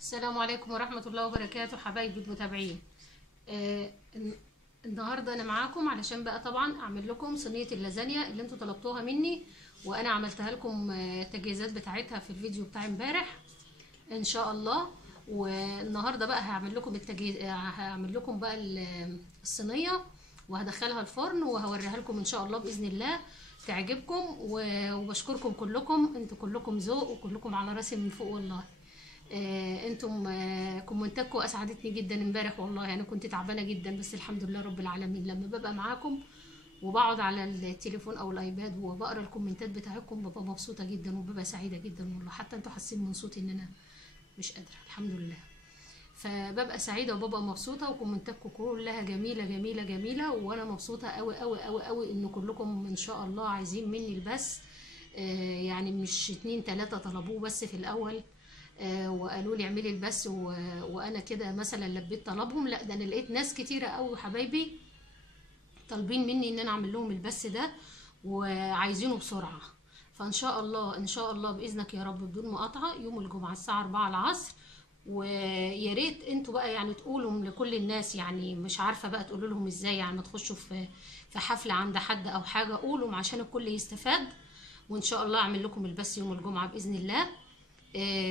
السلام عليكم ورحمة الله وبركاته حبايبي المتابعين. آه النهاردة أنا معاكم علشان بقى طبعا أعمل لكم صينية اللازانيا اللي انتوا طلبتوها مني، وأنا عملتها لكم التجهيزات بتاعتها في الفيديو بتاع امبارح إن شاء الله. والنهاردة بقى هعمل لكم هعمل لكم بقى الصينية، وهدخلها الفرن وهوريها لكم إن شاء الله بإذن الله تعجبكم. وبشكركم كلكم، انتوا كلكم ذوق وكلكم على راسي من فوق والله. انتم كومنتاتكم اسعدتني جدا امبارح والله. انا كنت تعبانه جدا بس الحمد لله رب العالمين لما ببقى معاكم وبقعد على التليفون او الايباد وبقرا الكومنتات بتاعتكم ببقى مبسوطه جدا وببقى سعيده جدا والله. حتى انتوا حاسين من صوتي ان انا مش قادره الحمد لله، فببقى سعيده وببقى مبسوطه، وكومنتاتكم كلها جميله جميله جميله، وانا مبسوطه قوي قوي قوي قوي ان كلكم ان شاء الله عايزين مني البث. يعني مش 2 3 طلبوه بس في الاول وقالوا لي اعملي البث وانا كده مثلا لبيت طلبهم، لا ده انا لقيت ناس كتيره قوي حبايبي طالبين مني ان انا اعمل لهم البث ده وعايزينه بسرعه. فان شاء الله ان شاء الله باذنك يا رب بدون مقاطعه يوم الجمعه الساعه 4 العصر. ويا ريت انتوا بقى يعني تقولوا لكل الناس، يعني مش عارفه بقى تقولوا لهم ازاي، يعني ما تخشوا في حفله عند حد او حاجه، قولوا عشان الكل يستفاد. وان شاء الله اعمل لكم البث يوم الجمعه باذن الله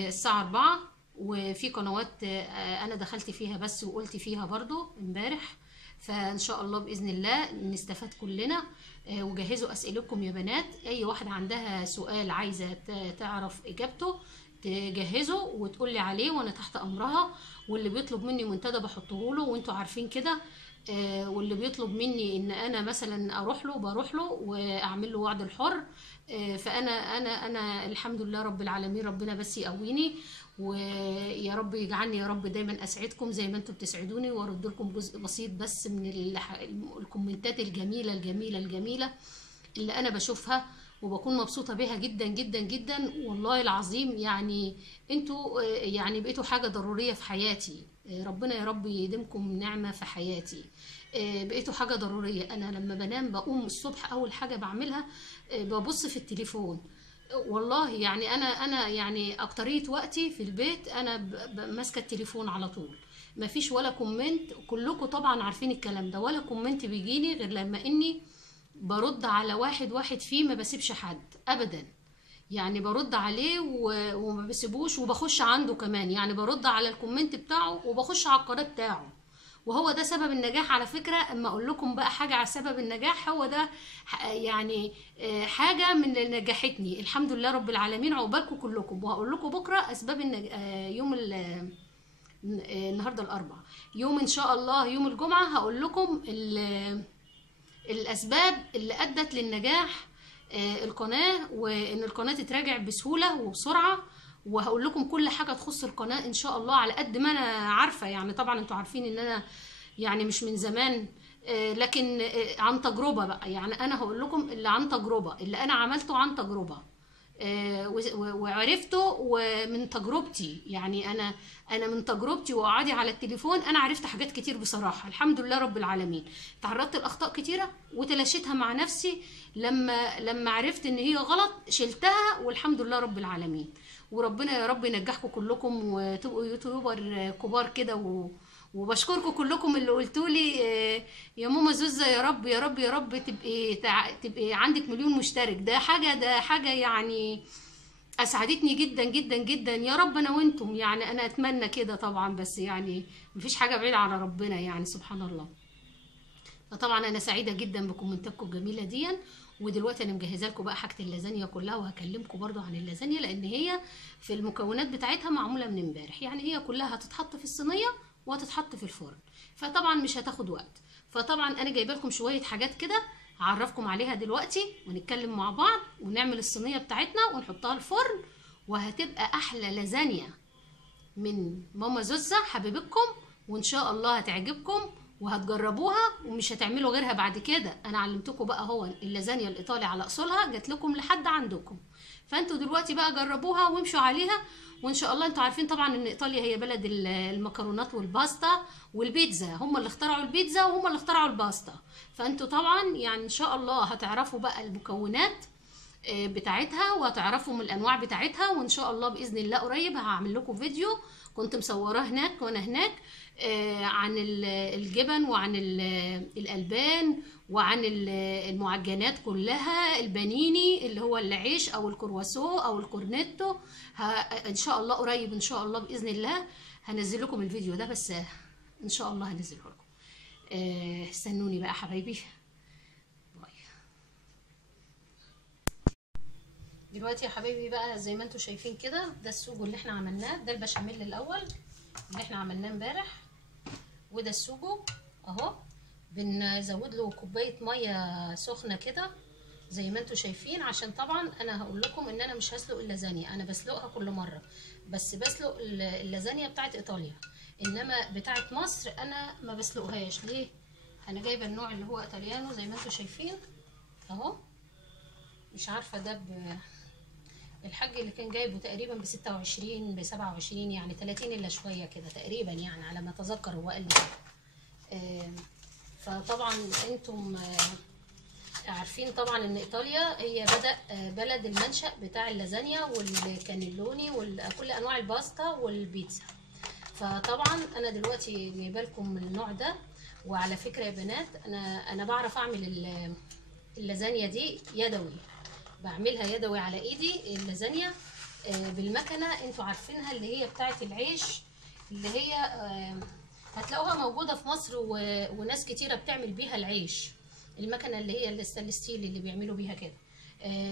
الساعة 4. وفي قنوات أنا دخلت فيها بس وقلت فيها برضو امبارح، فإن شاء الله بإذن الله نستفاد كلنا. وجهزوا أسئلتكم يا بنات، أي واحدة عندها سؤال عايزة تعرف إجابته تجهزه وتقول لي عليه وأنا تحت أمرها. واللي بيطلب مني منتدى بحطه له وانتوا عارفين كده. واللي بيطلب مني ان انا مثلا اروح له بروح له واعمل له وعد الحر. فانا الحمد لله رب العالمين، ربنا بس يقويني ويا رب يجعلني يا رب دايما اسعدكم زي ما انتم بتسعدوني، وارد لكم جزء بسيط بس من الكومنتات الجميله الجميله الجميله اللي انا بشوفها وبكون مبسوطه بيها جدا جدا جدا والله العظيم. يعني انتوا يعني بقيتوا حاجه ضروريه في حياتي، ربنا يا رب يديمكم نعمه في حياتي. بقيتوا حاجه ضروريه. انا لما بنام بقوم الصبح اول حاجه بعملها ببص في التليفون والله. يعني انا يعني اكتريه وقتي في البيت انا ماسكه التليفون على طول. مفيش ولا كومنت، كلكم طبعا عارفين الكلام ده، ولا كومنت بيجيني غير لما اني برد على واحد واحد فيه، ما بسيبش حد ابدا. يعني برد عليه وما بسيبوش، وبخش عنده كمان، يعني برد على الكومنت بتاعه وبخش على القناه بتاعه. وهو ده سبب النجاح على فكره. اما اقول لكم بقى حاجه على سبب النجاح، هو ده يعني حاجه من اللي نجحتني الحمد لله رب العالمين. عقبالكم كلكم، وهقول لكم بكره اسباب يوم النهارده الاربعاء، يوم ان شاء الله يوم الجمعه هقول لكم الاسباب اللي ادت للنجاح القناه، وان القناه تتراجع بسهوله وبسرعه. وهقول لكم كل حاجه تخص القناه ان شاء الله على قد ما انا عارفه. يعني طبعا انتوا عارفين ان انا يعني مش من زمان، لكن عن تجربه بقى. يعني انا هقول لكم اللي عن تجربه، اللي انا عملته عن تجربه وعرفته ومن تجربتي. يعني انا من تجربتي وقعدي على التليفون انا عرفت حاجات كتير بصراحه الحمد لله رب العالمين. تعرضت لاخطاء كتيره وتلاشيتها مع نفسي، لما عرفت ان هي غلط شلتها والحمد لله رب العالمين. وربنا يا رب ينجحكم كلكم وتبقوا يوتيوبر كبار كده. وبشكركم كلكم اللي قلتوا لي يا ماما زوزة يا رب يا رب يا رب تبقي عندك مليون مشترك. ده حاجة يعني اسعدتني جدا جدا جدا يا رب انا وانتم. يعني انا اتمنى كده طبعا، بس يعني مفيش حاجة بعيدة على ربنا يعني سبحان الله. فطبعا انا سعيدة جدا بكومنتاتكم الجميلة دي. ودلوقتي انا مجهزه لكم بقى حاجه اللازانيا كلها، وهكلمكم برضو عن اللازانيا لان هي في المكونات بتاعتها معموله من امبارح. يعني هي كلها هتتحط في الصينيه وهتتحط في الفرن، فطبعا مش هتاخد وقت. فطبعا انا جايبه لكم شويه حاجات كده هعرفكم عليها دلوقتي ونتكلم مع بعض ونعمل الصينيه بتاعتنا ونحطها الفرن، وهتبقى احلى لازانيا من ماما زوزة حبيبتكم. وان شاء الله هتعجبكم وهتجربوها ومش هتعملوا غيرها بعد كده. انا علمتكم بقى هو اللازانيا الايطالي على اصولها جات لكم لحد عندكم، فانتوا دلوقتي بقى جربوها وامشوا عليها. وان شاء الله انتوا عارفين طبعا ان ايطاليا هي بلد المكرونات والباستا والبيتزا، هم اللي اخترعوا البيتزا وهم اللي اخترعوا الباستا. فانتوا طبعا يعني ان شاء الله هتعرفوا بقى المكونات بتاعتها، وهتعرفوا من الانواع بتاعتها. وان شاء الله باذن الله قريب هعمل لكم فيديو كنت مصوراه هناك وانا هناك عن الجبن وعن الالبان وعن المعجنات كلها، البانيني اللي هو العيش او الكرواسو او الكورنيتو. ان شاء الله قريب ان شاء الله باذن الله هنزل لكم الفيديو ده، بس ان شاء الله هنزله لكم. استنوني بقى حبايبي. دلوقتي يا حبايبي بقى زي ما انتم شايفين كده، ده السوجو اللي احنا عملناه، ده البشاميل الاول اللي احنا عملناه امبارح، وده السوجو اهو. بنزود له كوبايه ميه سخنه كده زي ما انتم شايفين، عشان طبعا انا هقول لكم ان انا مش هسلق اللازانيا، انا بسلقها كل مره، بس بسلق اللازانيا بتاعت ايطاليا، انما بتاعت مصر انا ما بسلقهاش. ليه؟ انا جايبه النوع اللي هو ايطاليانو زي ما انتم شايفين اهو. مش عارفه ده الحاج اللي كان جايبه تقريبا ب26 ب27، يعني 30 الا شويه كده تقريبا، يعني على ما اتذكر هو قال لي كده. فطبعا انتم عارفين طبعا ان ايطاليا هي بلد المنشأ بتاع اللازانيا والكانيلوني وكل انواع الباستا والبيتزا. فطبعا انا دلوقتي جايبه لكم من النوع ده. وعلى فكره يا بنات، انا بعرف اعمل اللازانيا دي يدوي، بعملها يدوي على ايدي. اللازانيا بالمكنه انتوا عارفينها، اللي هي بتاعه العيش، اللي هي هتلاقوها موجوده في مصر وناس كتيره بتعمل بيها العيش. المكنه اللي هي الستانلس ستيل اللي بيعملوا بيها كده،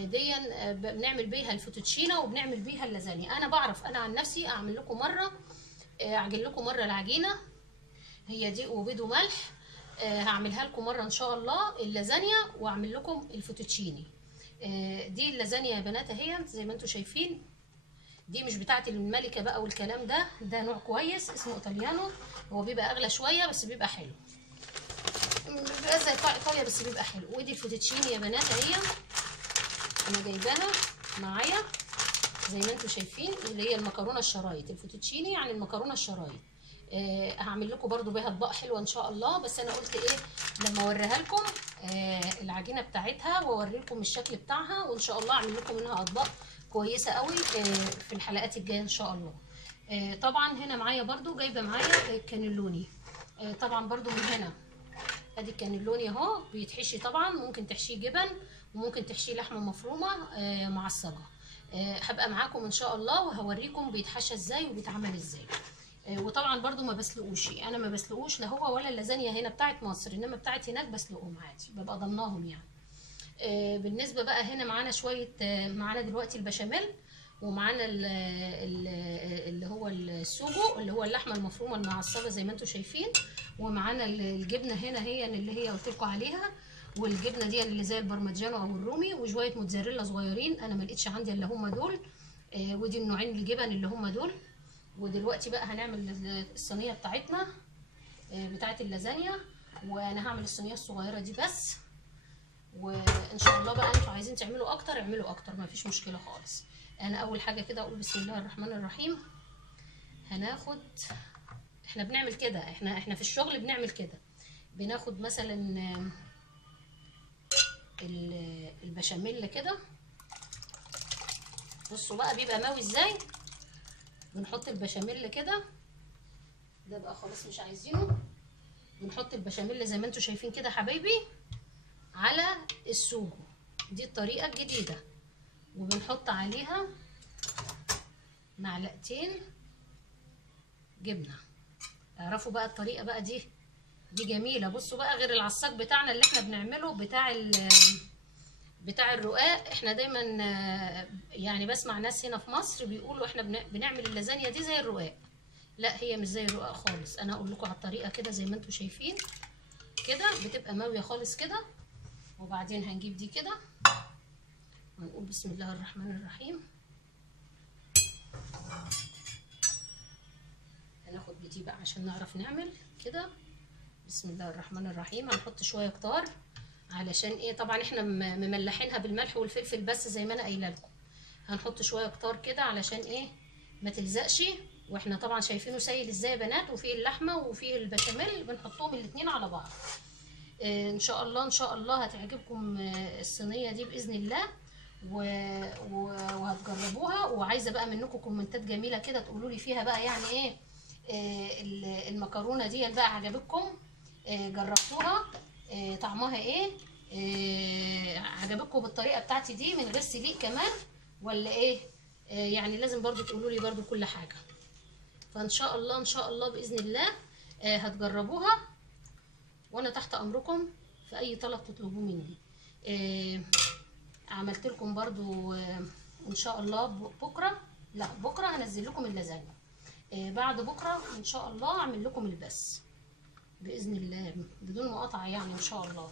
دي بنعمل بيها الفوتوتشينا وبنعمل بيها اللازانيا. انا بعرف انا عن نفسي اعمل لكم مره، اعجن لكم مره العجينه هي دي وبيض وملح. هعملها لكم مره ان شاء الله اللازانيا، واعمل لكم الفوتوتشيني. دي اللازانيا يا بنات اهي زي ما انتم شايفين. دي مش بتاعت الملكه بقى والكلام ده نوع كويس اسمه ايطاليانو. هو بيبقى اغلى شويه بس بيبقى حلو، بيبقى زي بتاع ايطاليا بس بيبقى حلو. ودي الفوتوتشيني يا بنات اهي، انا جايباها معايا زي ما انتم شايفين، اللي هي المكرونه الشرايط. الفوتوتشيني يعني المكرونه الشرايط. هعمل لكم برضو بيها اطباق حلوه ان شاء الله، بس انا قلت ايه لما اوريها لكم العجينه بتاعتها واوري لكم الشكل بتاعها، وان شاء الله اعمل لكم منها اطباق كويسه قوي في الحلقات الجايه ان شاء الله. طبعا هنا معايا برضو جايبه معايا الكانيلوني. طبعا برضو من هنا ادي الكانيلوني اهو، بيتحشي طبعا، ممكن تحشيه جبن وممكن تحشيه لحمه مفرومه معصجه. هبقى معاكم ان شاء الله وهوريكم بيتحشى ازاي وبيتعمل ازاي. وطبعا برضو ما بسلقوش، انا ما بسلقوش لا هو ولا اللازانيا هنا بتاعت مصر، انما بتاعت هناك بسلقهم عادي، ببقى ضمناهم يعني. بالنسبه بقى هنا معانا شويه، معانا دلوقتي البشاميل، ومعانا اللي هو السوجو اللي هو اللحمه المفرومه المعصجه زي ما انتم شايفين، ومعانا الجبنه هنا هي اللي هي قلت لكم عليها، والجبنه دي اللي زي البارميجانو او الرومي، وشويه موتزاريلا صغيرين انا ما لقيتش عندي الا هم دول. ودي النوعين الجبن اللي هم دول. ودلوقتي بقى هنعمل الصينيه بتاعتنا بتاعت اللازانيا، وانا هعمل الصينيه الصغيره دي بس. وان شاء الله بقى انتوا عايزين تعملوا اكتر اعملوا اكتر، ما فيش مشكله خالص. انا اول حاجه كده اقول بسم الله الرحمن الرحيم. هناخد، احنا بنعمل كده، احنا في الشغل بنعمل كده، بناخد مثلا البشاميل كده. بصوا بقى بيبقى ماوي ازاي. بنحط البشاميل كده، ده بقى خلاص مش عايزينه. بنحط البشاميل زي ما انتم شايفين كده حبايبي على السوجو، دي الطريقه الجديده. وبنحط عليها معلقتين جبنه. اعرفوا بقى الطريقه بقى دي جميله. بصوا بقى غير العصاك بتاعنا اللي احنا بنعمله بتاع الرقاق، احنا دايما يعني بسمع ناس هنا في مصر بيقولوا احنا بنعمل اللازانيا دي زي الرقاق. لا، هي مش زي الرقاق خالص. انا اقول لكم على الطريقه كده زي ما انتم شايفين كده، بتبقى ماويه خالص كده. وبعدين هنجيب دي كده ونقول بسم الله الرحمن الرحيم. هناخد بدي بقى عشان نعرف نعمل كده. بسم الله الرحمن الرحيم. هنحط شويه كتار علشان ايه، طبعا احنا مملحينها بالملح والفلفل بس زي ما انا قايله لكم. هنحط شويه كتار كده علشان ايه ما تلزقش. واحنا طبعا شايفينه سايل ازاي يا بنات، وفيه اللحمه وفيه البشاميل، بنحطهم الاتنين على بعض. ان شاء الله ان شاء الله هتعجبكم الصينيه دي باذن الله. وهتجربوها. وعايزه بقى منكم كومنتات جميله كده تقولوا لي فيها بقى يعني ايه المكرونه دي بقى عجبتكم، جربتوها، طعمها ايه، عجبتكم بالطريقه بتاعتي دي من غير سليق كمان ولا ايه؟ يعني لازم برضو تقولوا لي برضو كل حاجه. فان شاء الله ان شاء الله باذن الله هتجربوها، وانا تحت امركم في اي طلب تطلبوه مني. عملت لكم برضو ان شاء الله بكره، لا بكره هنزل لكم اللازانيا، بعد بكره ان شاء الله اعمل لكم البس باذن الله بدون مقاطعه يعني ان شاء الله.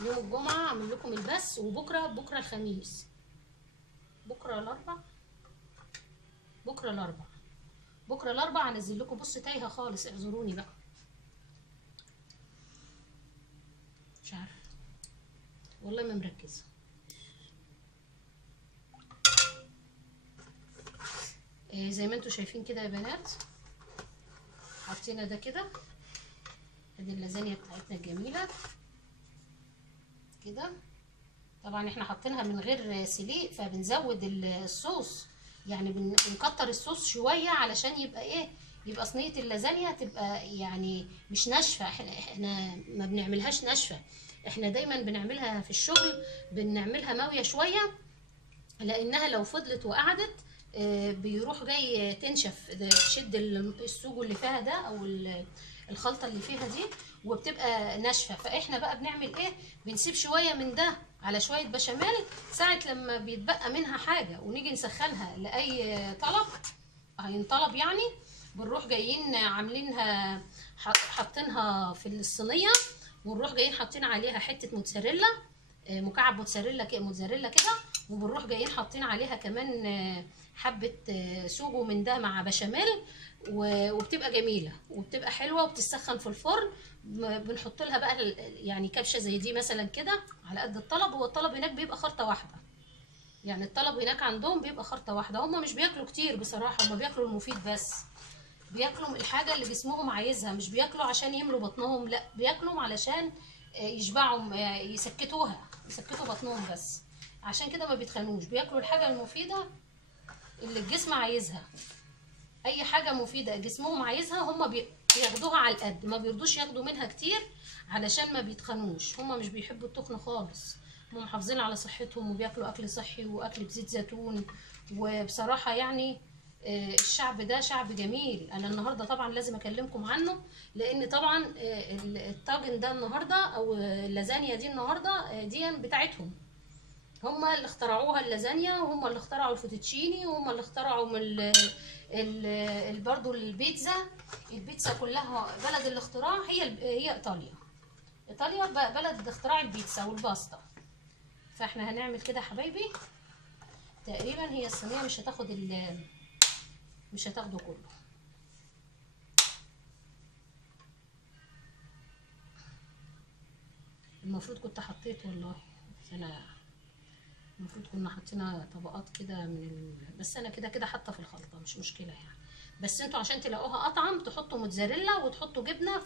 يوم الجمعه اعمل لكم البس، وبكره الخميس، بكره الاربع هنزل لكم. بص تايهه خالص، اعذروني بقى، مش عارفه والله ما مركزه. زي ما انتوا شايفين كده يا بنات، حطينا ده كده، ادي اللازانيا بتاعتنا الجميله كده. طبعا احنا حاطينها من غير سليق، فبنزود الصوص، يعني بنكتر الصوص شويه علشان يبقى ايه، يبقى صينيه اللازانيا تبقى يعني مش ناشفه. احنا ما بنعملهاش ناشفه، احنا دايما بنعملها في الشغل بنعملها ماويه شويه، لانها لو فضلت وقعدت بيروح جاي تنشف، تشد السوجو اللي فيها ده او الخلطه اللي فيها دي وبتبقى ناشفه. فاحنا بقى بنعمل ايه، بنسيب شويه من ده على شويه بشاميل، ساعه لما بيتبقى منها حاجه ونيجي نسخنها لاي طلب هينطلب يعني، بنروح جايين عاملينها حاطينها في الصينيه، ونروح جايين حاطين عليها حته موتزاريلا، مكعب موتزاريلا كده، وبنروح جايين حاطين عليها كمان حبه سوجو من ده مع بشاميل، وبتبقى جميله وبتبقى حلوه وبتسخن في الفرن. بنحط لها بقى يعني كبشه زي دي مثلا كده على قد الطلب. هو الطلب هناك بيبقى خرطه واحده، يعني الطلب هناك عندهم بيبقى خرطه واحده. هم مش بياكلوا كتير بصراحه، هم بياكلوا المفيد بس، بياكلوا الحاجه اللي جسمهم عايزها، مش بياكلوا عشان يملوا بطنهم، لا بياكلوا علشان يشبعوا، يسكتوا بطنهم بس. عشان كده ما بيتخنوش، بياكلوا الحاجه المفيده اللي الجسم عايزها. اي حاجه مفيده جسمهم عايزها هم بياخدوها على القد، ما بيرضوش ياخدوا منها كتير علشان ما بيتخنوش. هم مش بيحبوا التخن خالص، هم محافظين على صحتهم وبياكلوا اكل صحي واكل بزيت زيتون. وبصراحه يعني الشعب ده شعب جميل. انا النهارده طبعا لازم اكلمكم عنه، لان طبعا الطاجن ده النهارده او اللازانيا دي النهارده دي بتاعتهم، هم اللي اخترعوها اللازانيا، وهم اللي اخترعوا الفوتوتشيني، وهم اللي اخترعوا من برضو البيتزا كلها. بلد الاختراع هي ايطاليا بلد اختراع البيتزا والباستا. فاحنا هنعمل كده حبايبي، تقريبا هي الصينيه مش هتاخده كله. المفروض كنت حطيت والله، انا المفروض كنا حاطينها طبقات كده بس انا كده حاطه في الخلطه، مش مشكله يعني. بس انتوا عشان تلاقوها اطعم تحطوا موتزاريلا وتحطوا جبنه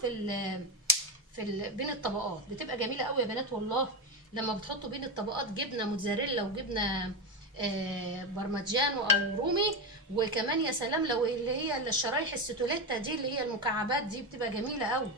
بين الطبقات، بتبقى جميله قوي يا بنات والله. لما بتحطوا بين الطبقات جبنه موتزاريلا وجبنه برمجان او رومي، وكمان يا سلام لو اللي هي الشرايح الستوليتا دي اللي هي المكعبات دي، بتبقى جميله قوي.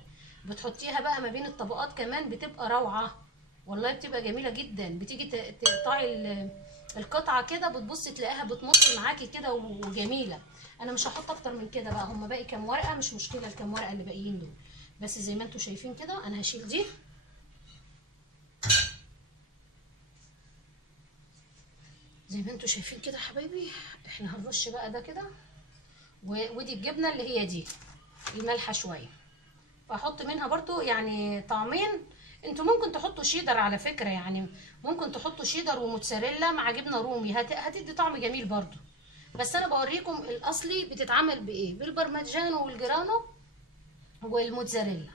بتحطيها بقى ما بين الطبقات كمان بتبقى روعه والله، بتبقى جميله جدا. بتيجي تقطعي القطعه كده، بتبصي تلاقيها بتمط معاكي كده وجميله. انا مش هحط اكتر من كده بقى، هم باقي كام ورقه مش مشكله، الكام ورقه اللي باقيين دول بس. زي ما انتوا شايفين كده انا هشيل دي، زي ما انتوا شايفين كده حبايبي. احنا هنرش بقى ده كده، ودي الجبنه اللي هي دي المالحه شويه، واحط منها برضو يعني طعمين. انتوا ممكن تحطوا شيدر على فكره، يعني ممكن تحطوا شيدر وموتزاريلا مع جبنه رومي، هتدي طعم جميل برضو. بس انا بوريكم الاصلي بتتعمل بايه، بالبرمجانو والجرانو والموتزاريلا.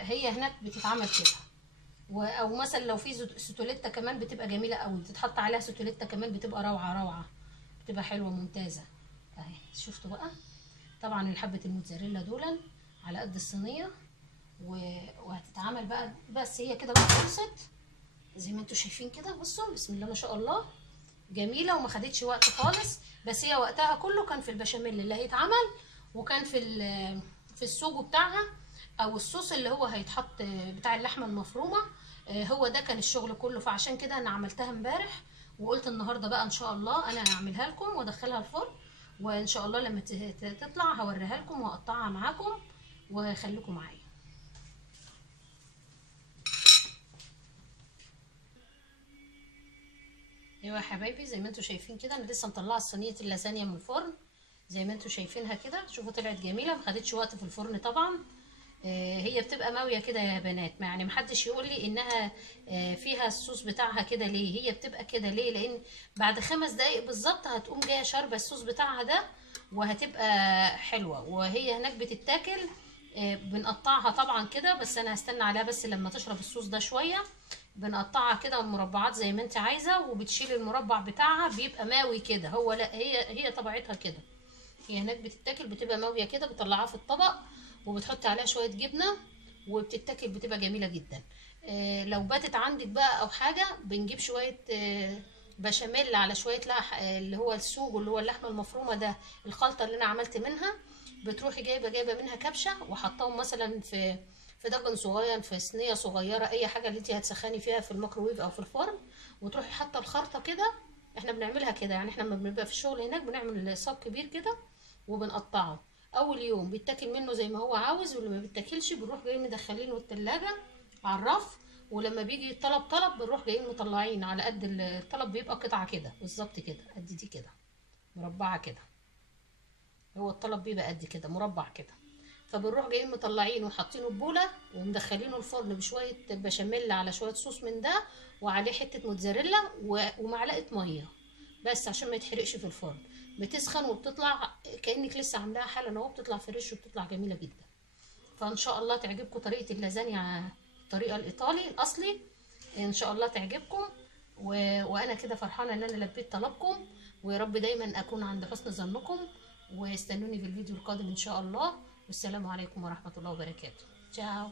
هي هناك بتتعمل كده. او مثلا لو في ستوليتا كمان بتبقى جميله قوي، بتتحط عليها ستوليتا كمان بتبقى روعه، بتبقى حلوه ممتازه اهي. شفتوا بقى طبعا الحبه الموتزاريلا دول على قد الصينيه، وهتتعمل بقى. بس هي كده بقى خلصت زي ما انتوا شايفين كده. بصوا بسم الله ما شاء الله، جميله وما خدتش وقت خالص. بس هي وقتها كله كان في البشاميل اللي هيتعمل، وكان في السوجو بتاعها او الصوص اللي هو هيتحط بتاع اللحمه المفرومه. هو ده كان الشغل كله. فعشان كده انا عملتها امبارح، وقلت النهارده بقى ان شاء الله انا هعملها لكم وادخلها الفرن، وان شاء الله لما تطلع هوريها لكم واقطعها معاكم، وخليكم معايا. ايوه يا حبايبي، زي ما انتوا شايفين كده انا لسه مطلعه صينيه اللازانيا من الفرن. زي ما انتوا شايفينها كده، شوفوا طلعت جميله، ما خدتش وقت في الفرن طبعا. هي بتبقى ماويه كده يا بنات، يعني محدش يقول لي انها فيها الصوص بتاعها كده. ليه هي بتبقى كده؟ ليه؟ لان بعد 5 دقايق بالظبط هتقوم جايه شاربه الصوص بتاعها ده، وهتبقى حلوه. وهي هناك بتتاكل بنقطعها طبعا كده، بس انا هستنى عليها بس لما تشرب الصوص ده شويه. بنقطعها كده مربعات زي ما انت عايزه، وبتشيل المربع بتاعها بيبقى ماوي كده. هو لا، هي طبيعتها كده. هي هناك بتتاكل بتبقى ماويه كده، بتطلعها في الطبق وبتحط عليها شويه جبنه، وبتتاكل بتبقى جميله جدا. لو باتت عندك بقى او حاجه، بنجيب شويه بشاميل على شويه اللي هو السوق اللي هو اللحمه المفرومه ده، الخلطه اللي انا عملت منها. بتروحي جايبه منها كبشه وحطاهم مثلا في دجن صغير، في صينيه صغيره، اي حاجه اللي انت هتسخني فيها في الميكروويف او في الفرن، وتروحي حاطه الخلطه كده. احنا بنعملها كده، يعني احنا لما بنبقى في الشغل هناك بنعمل صاج كبير كده وبنقطعه. اول يوم بيتاكل منه زي ما هو عاوز، واللي ما بيتاكلش بنروح جايين مدخلينه التلاجة على الرف. ولما بيجي طلب بنروح جايين مطلعين على قد الطلب، بيبقى قطعه كده بالظبط كده، قد دي كده، مربعه كده. هو الطلب بيبقى قد كده مربع كده. فبنروح جايين مطلعينه وحاطينه في بوله ومدخلينه الفرن بشويه بشاميل على شويه صوص من ده، وعليه حته موتزاريلا ومعلقه ميه بس عشان ما يتحرقش في الفرن. بتسخن وبتطلع كانك لسه عاملاها حالا اهو، بتطلع فريش وبتطلع جميله جدا. فان شاء الله تعجبكم طريقه اللازانيا، الطريقه الايطالي الاصلي. ان شاء الله تعجبكم. وانا كده فرحانه ان انا لبيت طلبكم، ويا رب دايما اكون عند حسن ظنكم. واستنوني في الفيديو القادم ان شاء الله. والسلام عليكم ورحمه الله وبركاته. تشاو.